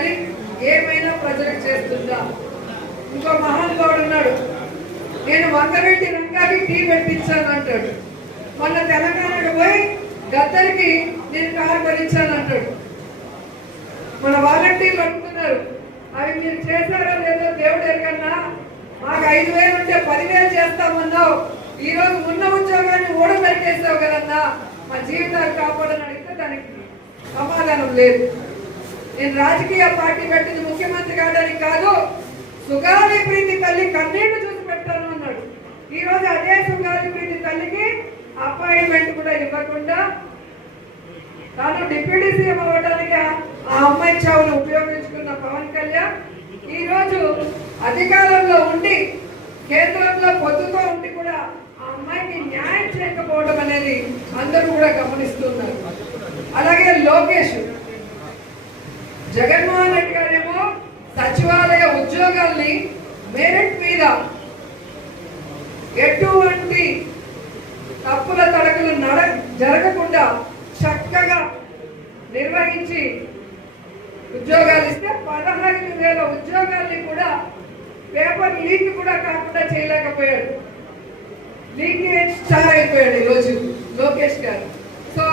కానీ ఏమైనా ప్రజలకు చేస్తుందా? ఇంకో మహానుభావుడు ఉన్నాడు, నేను వంగవీటి రంగాకి టీ పెట్టించాను అంటాడు. మొన్న తెలంగాణకు పోయి గద్దరికి నేను కారు భరించాను అంటాడు. మన వాలంటీర్లు అడుగుతున్నారు, అవి మీరు చేశారో లేదో దేవుడు ఎరగన్నా, మాకు 5,000 ఉంటే 10,000 చేస్తామన్నావు, ఈరోజు ఉన్న ఉద్యోగాన్ని ఊడబెట్టేసావు కదన్నా, మా జీవితాలు కాపాడని అడిగితే దానికి సమాధానం లేదు. నేను రాజకీయ పార్టీ పెట్టింది ముఖ్యమంత్రి కావడానికి కాదు, సుగాలి ప్రీతి తల్లి కన్నీళ్లు చూసి పెట్టాను అన్నాడు. ఈరోజు అదే సుగాలి ప్రీతి తల్లికి అపాయింట్మెంట్ కూడా ఇవ్వకుండా తాను డిప్యూటీ సీఎం అవ్వడానికి ఆ అమ్మాయి చావును ఉపయోగించుకున్న పవన్ కళ్యాణ్ ఈరోజు అధికారంలో ఉండి కేంద్రంలో పొద్దుతో ఉండి కూడా ఆ అమ్మాయికి న్యాయం చేయకపోవడం అనేది అందరూ కూడా గమనిస్తున్నారు. అలాగే లోకేష్, జగన్మోహన్ రెడ్డి గారేమో సచివాలయ ఉద్యోగాల్ని మెరిట్ మీద ఎటువంటి తప్పుల తడకలు జరగకుండా చక్కగా నిర్వహించి ఉద్యోగాలు ఇస్తే 15,000 ఉద్యోగాల్ని కూడా పేపర్ లీక్ కూడా కాకుండా చేయలేకపోయాడు. లీకేజ్ స్టార్ అయిపోయాడు ఈరోజు లోకేష్ గారు. సో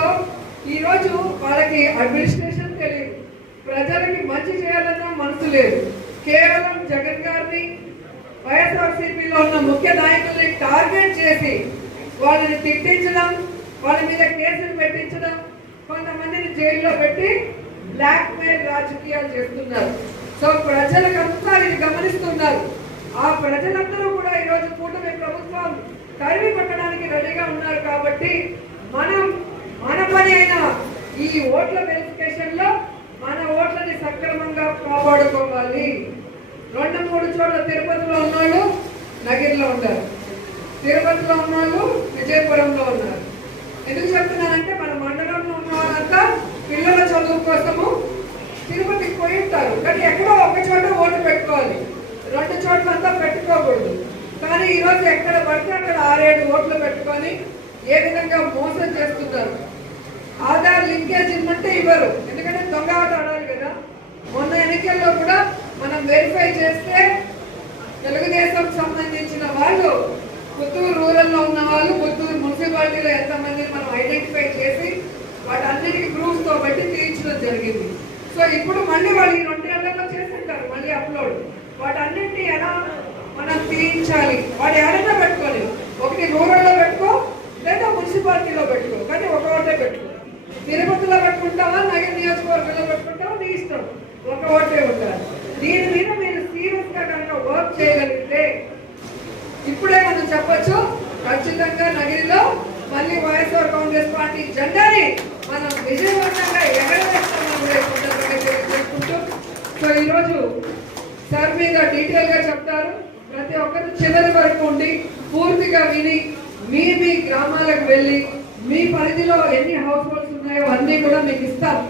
ఈరోజు వాళ్ళకి అడ్మినిస్ట్రేషన్ తెలియదు, ప్రజలకి మంచి చేయాలన్న మనసు లేదు. కేవలం జగన్ గారిని వైఎస్ఆర్సీపీలో ఉన్న ముఖ్య నాయకుల్ని టార్గెట్ చేసి వాళ్ళని తిట్టించడం, వాళ్ళ మీద కేసులు పెట్టించడం, కొంతమందిని జైల్లో పెట్టి బ్లాక్ మెయిల్ రాజకీయాలు చేస్తున్నారు. సో ప్రజలకంతా ఇది గమనిస్తున్నారు. ఆ ప్రజలందరూ కూడా ఈరోజు కూటమి ప్రభుత్వం తరిమి కొట్టడానికి రెడీగా ఉన్నారు. కాబట్టి మనం మన పని అయిన ఈ ఓట్ల వెరిఫికేషన్ లో మన ఓట్లని సక్రమంగా కాపాడుకోవాలి. 2-3 చోట్ల తిరుపతిలో ఉన్నోళ్ళు నగిరిలో ఉంటారు, తిరుపతిలో ఉన్నోళ్ళు విజయపురంలో ఉన్నారు. ఎందుకు చెప్తున్నానంటే మన మండలంలో ఉన్న వాళ్ళంతా పిల్లల చదువు కోసము తిరుపతికి పోయి ఉంటారు. కానీ ఎక్కడో ఒక చోట ఓటు పెట్టుకోవాలి, 2 చోట్ల అంతా పెట్టుకోకూడదు. కానీ ఈరోజు ఎక్కడ పడితే అక్కడ 6-7 ఓట్లు పెట్టుకొని ఏ విధంగా మోసం చేస్తున్నారు. ఆధార్ లింకేజ్ ఇమ్మంటే ఇవ్వరు, ఎందుకంటే దొంగ ఆట ఆడాలి కదా. మొన్న ఎన్నికల్లో కూడా మనం వెరిఫై చేస్తే తెలుగుదేశం సంబంధించిన వాళ్ళు పుత్తూరు రూరల్లో ఉన్న వాళ్ళు పుత్తూరు మున్సిపాలిటీలో ఎంతమందిని మనం ఐడెంటిఫై చేసి వాటన్నిటికీ ప్రూఫ్ తో బట్టి తీయించడం జరిగింది. సో ఇప్పుడు మళ్ళీ వాళ్ళు ఈ 2 నెలల్లో చేస్తుంటారు మళ్ళీ అప్లోడ్. వాటన్నింటినీ ఎలా మనం తీయించాలి, వాడు ఎడైనా పెట్టుకోవాలి, ఒకటి రూరల్లో పెట్టుకో లేదా మున్సిపాలిటీలో పెట్టుకో, కానీ ఒక ఓటే పెట్టుకో. తిరుపతిలో పెట్టుకుంటావా, నగర నియోజకవర్గంలో పెట్టుకుంటావా, నీ ఇష్టం, ఒక ఓటే ఉండాలి. దీని మీద మీరు సీరియస్ గా కనుక వర్క్ చేయగలిగితే ఇప్పుడే మనం చెప్పొచ్చు, ఖచ్చితంగా నగిరిలో మళ్ళీ వైఎస్ఆర్ కాంగ్రెస్ పార్టీ జెండాని మనం విజయవంతంగా ఎగరవేస్తామనుకుంటూ. సో ఈరోజు సార్ మీద డీటెయిల్ గా చెప్తారు. ప్రతి ఒక్కరు చివరి వరకు ఉండి పూర్తిగా విని మీ గ్రామాలకు వెళ్ళి మీ పరిధిలో ఎన్ని హౌస్ హోల్డ్స్ ఉన్నాయో అన్నీ కూడా మీకు ఇస్తాము.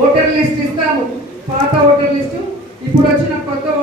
ఓటర్ లిస్ట్ ఇస్తాము, పాత ఓటర్ లిస్టు, ఇప్పుడు వచ్చిన కొత్త ఓటర్